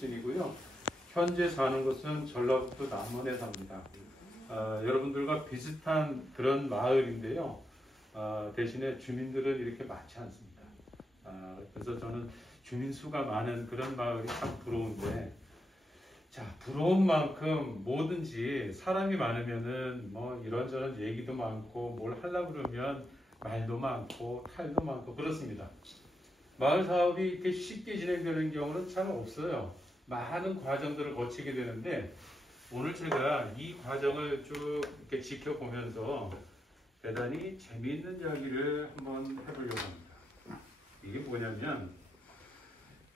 출신이고요. 현재 사는 곳은 전라북도 남원에 삽니다. 여러분들과 비슷한 그런 마을인데요. 대신에 주민들은 이렇게 많지 않습니다. 그래서 저는 주민 수가 많은 그런 마을이 참 부러운데, 자, 부러운 만큼 뭐든지 사람이 많으면은 뭐 이런저런 얘기도 많고 뭘 하려고 그러면 말도 많고 탈도 많고 그렇습니다. 마을 사업이 이렇게 쉽게 진행되는 경우는 잘 없어요. 많은 과정들을 거치게 되는데, 오늘 제가 이 과정을 쭉 이렇게 지켜보면서 대단히 재미있는 이야기를 한번 해보려고 합니다. 이게 뭐냐면,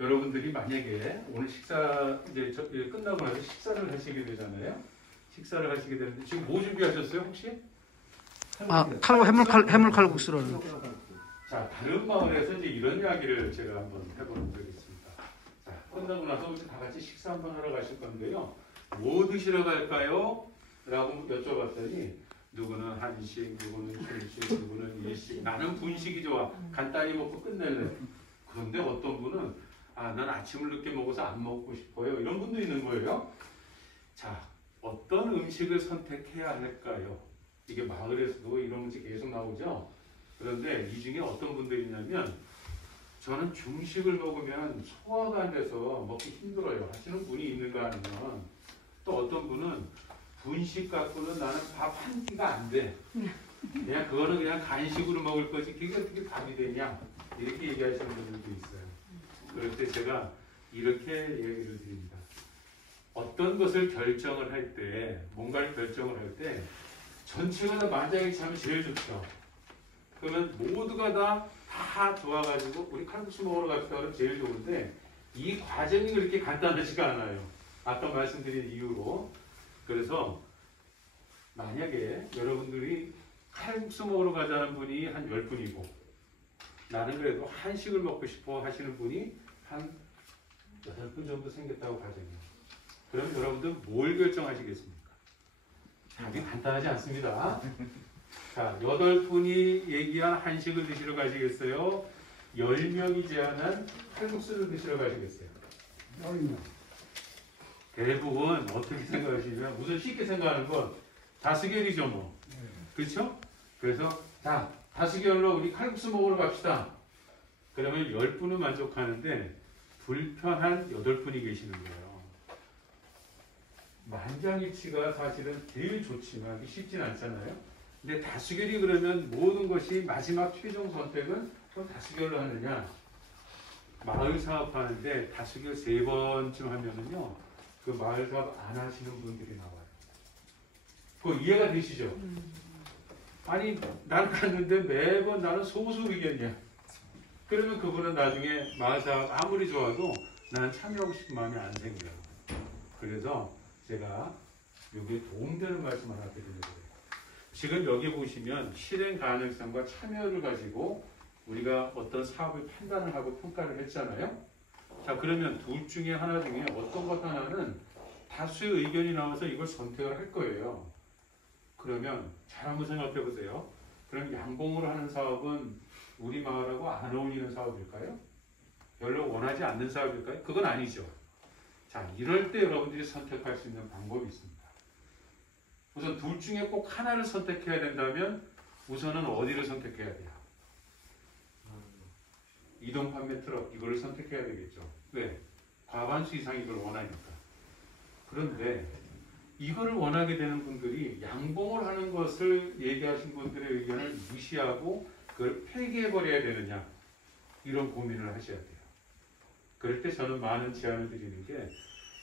여러분들이 만약에 오늘 식사 이제 끝나고 나서 식사를 하시게 되잖아요. 식사를 하시게 되는데 지금 뭐 준비하셨어요 혹시? 해물 칼국수를. 자, 다른 마을에서 이제 이런 이야기를 제가 한번 해보는 적이 있습니다. 자, 끝나고 나서 우리 다 같이 식사 한번 하러 가실 건데요. 뭐 드시러 갈까요? 라고 여쭤봤더니 누구는 한식, 누구는 중식, 누구는 일식. 나는 분식이 좋아. 간단히 먹고 끝낼래. 그런데 어떤 분은 난 아침을 늦게 먹어서 안 먹고 싶어요. 이런 분도 있는 거예요. 자, 어떤 음식을 선택해야 할까요? 이게 마을에서도 이런 음식 계속 나오죠. 그런데 이 중에 어떤 분들이 있냐면, 저는 중식을 먹으면 소화가 안 돼서 먹기 힘들어요 하시는 분이 있는가 하면, 또 어떤 분은 분식 갖고는 나는 밥 한 끼가 안 돼. 그냥 그거는 그냥 간식으로 먹을 거지 그게 어떻게 밥이 되냐. 이렇게 얘기하시는 분들도 있어요. 그럴 때 제가 이렇게 얘기를 드립니다. 어떤 것을 결정을 할 때, 뭔가를 결정을 할 때 전체가 다 만장일치하면 제일 좋죠. 그러면 모두가 다 좋아가지고 우리 칼국수 먹으러 갑시다 그러면 제일 좋은데, 이 과정이 그렇게 간단하지가 않아요. 아까 말씀드린 이유로. 그래서 만약에 여러분들이 칼국수 먹으러 가자는 분이 한 10분이고 나는 그래도 한식을 먹고 싶어 하시는 분이 한 8분 정도 생겼다고 가정해요. 그럼 여러분들 뭘 결정하시겠습니까? 답이 간단하지 않습니다. 자, 8분이 얘기한 한식을 드시러 가시겠어요? 10명이 제안한 칼국수를 드시러 가시겠어요? 대부분 어떻게 생각하시냐면, 우선 쉽게 생각하는 건 다수결이죠 뭐. 그렇죠? 그래서 자, 다수결로 우리 칼국수 먹으러 갑시다. 그러면 10분은 만족하는데 불편한 8분이 계시는 거예요. 만장일치가 사실은 제일 좋지만 쉽진 않잖아요. 근데 다수결이 그러면 모든 것이 마지막 최종 선택은 그럼 다수결로 하느냐? 마을 사업하는데 다수결 3번쯤 하면은요, 그 마을 사업 안 하시는 분들이 나와요. 그거 이해가 되시죠? 아니, 난 갔는데 매번 나는 소수 의견이야. 그러면 그분은 나중에 마을 사업 아무리 좋아도 나는 참여하고 싶은 마음이 안 생겨요. 그래서 제가 여기에 도움되는 말씀 하나 드리려고 해요. 지금 여기 보시면 실행 가능성과 참여를 가지고 우리가 어떤 사업을 판단을 하고 평가를 했잖아요. 자, 그러면 둘 중에 하나 중에 어떤 것 하나는 다수의 의견이 나와서 이걸 선택을 할 거예요. 그러면 잘 한번 생각해 보세요. 그럼 양봉으로 하는 사업은 우리 마을하고 안 어울리는 사업일까요? 별로 원하지 않는 사업일까요? 그건 아니죠. 자, 이럴 때 여러분들이 선택할 수 있는 방법이 있습니다. 우선 둘 중에 꼭 하나를 선택해야 된다면 우선은 어디를 선택해야 돼요? 이동 판매 트럭, 이거를 선택해야 되겠죠. 왜? 과반수 이상 이걸 원하니까. 그런데 이거를 원하게 되는 분들이 양봉을 하는 것을 얘기하신 분들의 의견을 무시하고 그걸 폐기해버려야 되느냐, 이런 고민을 하셔야 돼요. 그럴 때 저는 많은 제안을 드리는 게,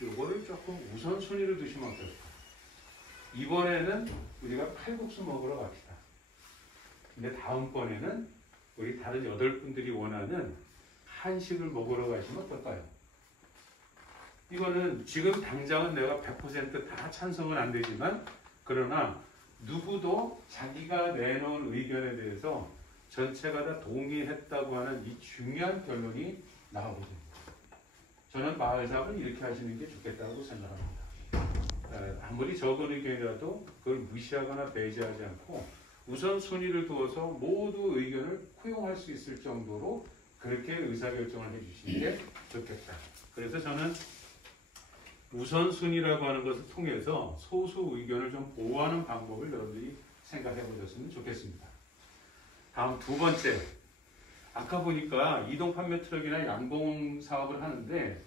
이거를 조금 우선순위를 두시면 어떨까? 이번에는 우리가 칼국수 먹으러 갑시다. 근데 다음번에는 우리 다른 8분들이 원하는 한식을 먹으러 가시면 어떨까요? 이거는 지금 당장은 내가 100% 다 찬성은 안 되지만, 그러나 누구도 자기가 내놓은 의견에 대해서 전체가 다 동의했다고 하는 이 중요한 결론이 나오거든요. 저는 마을 사업을 이렇게 하시는 게 좋겠다고 생각합니다. 아무리 적은 의견이라도 그걸 무시하거나 배제하지 않고 우선 순위를 두어서 모두 의견을 포용할 수 있을 정도로 그렇게 의사결정을 해주시는 게 좋겠다. 그래서 저는 우선순위라고 하는 것을 통해서 소수 의견을 좀 보호하는 방법을 여러분들이 생각해 보셨으면 좋겠습니다. 다음 두 번째, 아까 보니까 이동 판매 트럭이나 양봉 사업을 하는데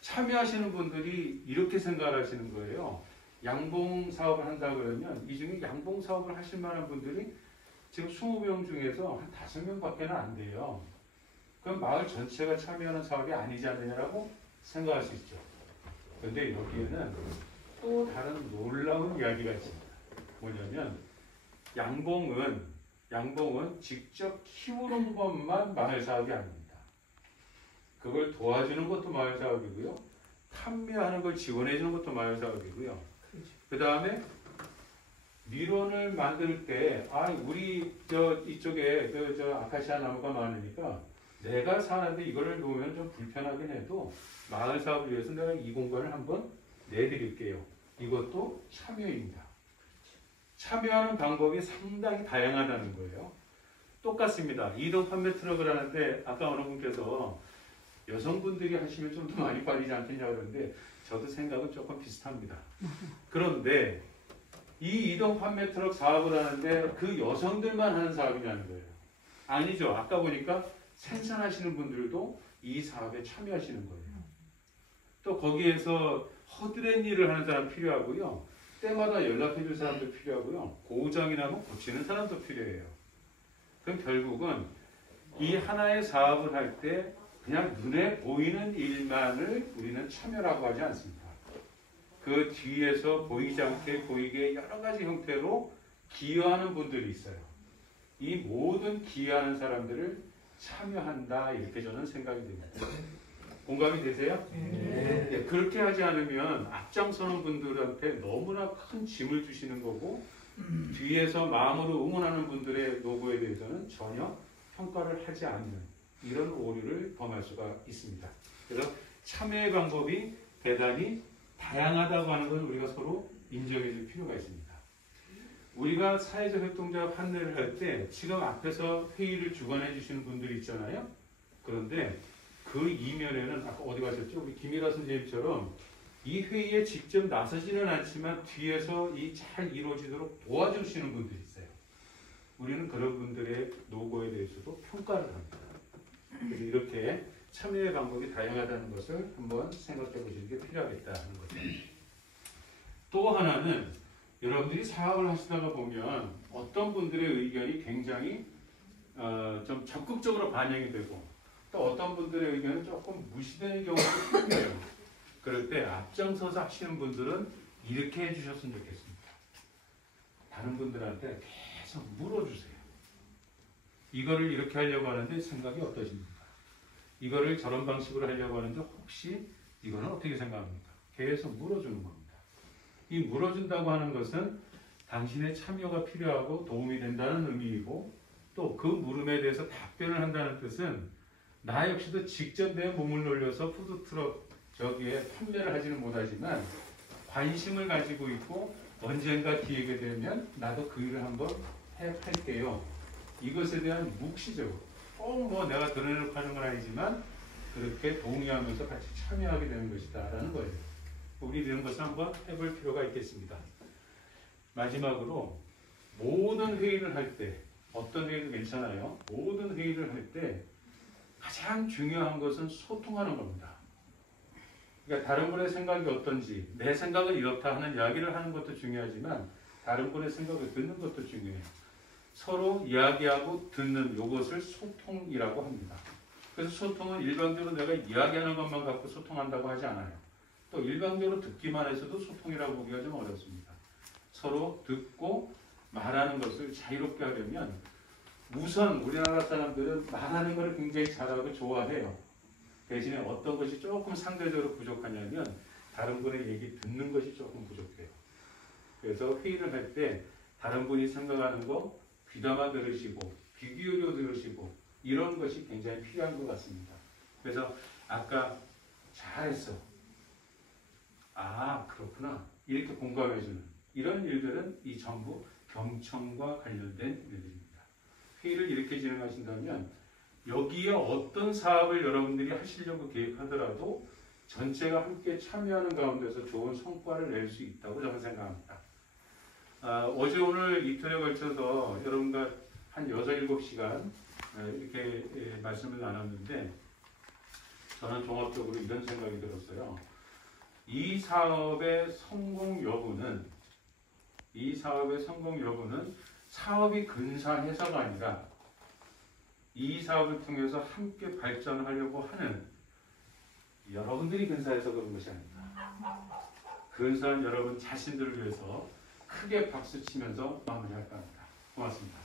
참여하시는 분들이 이렇게 생각을 하시는 거예요. 양봉 사업을 한다 그러면 이 중에 양봉 사업을 하실 만한 분들이 지금 20명 중에서 한 5명밖에 안 돼요. 그럼 마을 전체가 참여하는 사업이 아니지 않느냐라고 생각할 수 있죠. 그런데 여기에는 또 다른 놀라운 이야기가 있습니다. 뭐냐면 양봉은 직접 키우는 것만 마을 사업이 아닙니다. 그걸 도와주는 것도 마을 사업이고요. 판매하는 걸 지원해 주는 것도 마을 사업이고요. 그 다음에 밀원을 만들 때, 우리 이쪽에 아카시아 나무가 많으니까 내가 사는데 이거를 놓으면 좀 불편하긴 해도 마을 사업을 위해서 내가 이 공간을 한번 내드릴게요. 이것도 참여입니다. 참여하는 방법이 상당히 다양하다는 거예요. 똑같습니다. 이동 판매 트럭을 하는데 아까 어느 분께서 여성분들이 하시면 좀 더 많이 빠지지 않겠냐 그러는데 저도 생각은 조금 비슷합니다. 그런데 이 이동 판매 트럭 사업을 하는데 그 여성들만 하는 사업이냐는 거예요. 아니죠. 아까 보니까 생산하시는 분들도 이 사업에 참여하시는 거예요. 또 거기에서 허드렛 일을 하는 사람 필요하고요. 때마다 연락해 줄 사람도 필요하고요. 고장이 나면 고치는 사람도 필요해요. 그럼 결국은 이 하나의 사업을 할 때 그냥 눈에 보이는 일만을 우리는 참여라고 하지 않습니다. 그 뒤에서 보이지 않게 보이게 여러 가지 형태로 기여하는 분들이 있어요. 이 모든 기여하는 사람들을 참여한다 이렇게 저는 생각이 됩니다. 공감이 되세요? 네. 그렇게 하지 않으면 앞장서는 분들한테 너무나 큰 짐을 주시는 거고 뒤에서 마음으로 응원하는 분들의 노고에 대해서는 전혀 평가를 하지 않는 이런 오류를 범할 수가 있습니다. 그래서 참여의 방법이 대단히 다양하다고 하는 걸 우리가 서로 인정해 줄 필요가 있습니다. 우리가 사회적 활동자 판례를 할 때 지금 앞에서 회의를 주관해 주시는 분들이 있잖아요. 그런데 그 이면에는 아까 어디 가셨죠? 우리 김일아 선생님처럼 이 회의에 직접 나서지는 않지만 뒤에서 이 잘 이루어지도록 도와주시는 분들이 있어요. 우리는 그런 분들의 노고에 대해서도 평가를 합니다. 그래서 이렇게 참여의 방법이 다양하다는 것을 한번 생각해 보시는 게 필요하겠다는 거죠. 또 하나는 여러분들이 사업을 하시다가 보면 어떤 분들의 의견이 굉장히 좀 적극적으로 반영이 되고 또 어떤 분들의 의견은 조금 무시되는 경우도 있어요. 그럴 때 앞장서서 하시는 분들은 이렇게 해주셨으면 좋겠습니다. 다른 분들한테 계속 물어주세요. 이거를 이렇게 하려고 하는데 생각이 어떠십니까? 이거를 저런 방식으로 하려고 하는데 혹시 이거는 어떻게 생각합니까? 계속 물어주는 겁니다. 이 물어준다고 하는 것은 당신의 참여가 필요하고 도움이 된다는 의미이고 또 그 물음에 대해서 답변을 한다는 뜻은 나 역시도 직접 내 몸을 놀려서 푸드트럭 저기에 판매를 하지는 못하지만 관심을 가지고 있고 언젠가 기회가 되면 나도 그 일을 한번 할게요. 이것에 대한 묵시적으로 꼭 뭐 내가 드러내놓고 하는 건 아니지만 그렇게 동의하면서 같이 참여하게 되는 것이다 라는 거예요. 우리 이런 것을 한번 해볼 필요가 있겠습니다. 마지막으로 모든 회의를 할 때 어떤 회의도 괜찮아요. 모든 회의를 할 때 가장 중요한 것은 소통하는 겁니다. 그러니까 다른 분의 생각이 어떤지 내 생각은 이렇다 하는 이야기를 하는 것도 중요하지만 다른 분의 생각을 듣는 것도 중요해요. 서로 이야기하고 듣는 이것을 소통이라고 합니다. 그래서 소통은 일방적으로 내가 이야기하는 것만 갖고 소통한다고 하지 않아요. 또 일방적으로 듣기만 해서도 소통이라고 보기가 좀 어렵습니다. 서로 듣고 말하는 것을 자유롭게 하려면 우선 우리나라 사람들은 말하는 걸 굉장히 잘하고 좋아해요. 대신에 어떤 것이 조금 상대적으로 부족하냐면 다른 분의 얘기 듣는 것이 조금 부족해요. 그래서 회의를 할 때 다른 분이 생각하는 거 귀담아 들으시고 귀 기울여 들으시고 이런 것이 굉장히 필요한 것 같습니다. 그래서 아까 잘했어. 아 그렇구나. 이렇게 공감해주는 이런 일들은 이 전부 경청과 관련된 일들입니다. 회의를 이렇게 진행하신다면 여기에 어떤 사업을 여러분들이 하시려고 계획하더라도 전체가 함께 참여하는 가운데서 좋은 성과를 낼 수 있다고 저는 생각합니다. 어제 오늘 이틀에 걸쳐서 여러분과 한 6, 7시간 이렇게 말씀을 나눴는데 저는 종합적으로 이런 생각이 들었어요. 이 사업의 성공 여부는 사업이 근사해서가 아니라 이 사업을 통해서 함께 발전하려고 하는 여러분들이 근사해서 그런 것이 아닙니다. 근사한 여러분 자신들을 위해서 크게 박수 치면서 마무리할까 합니다. 고맙습니다.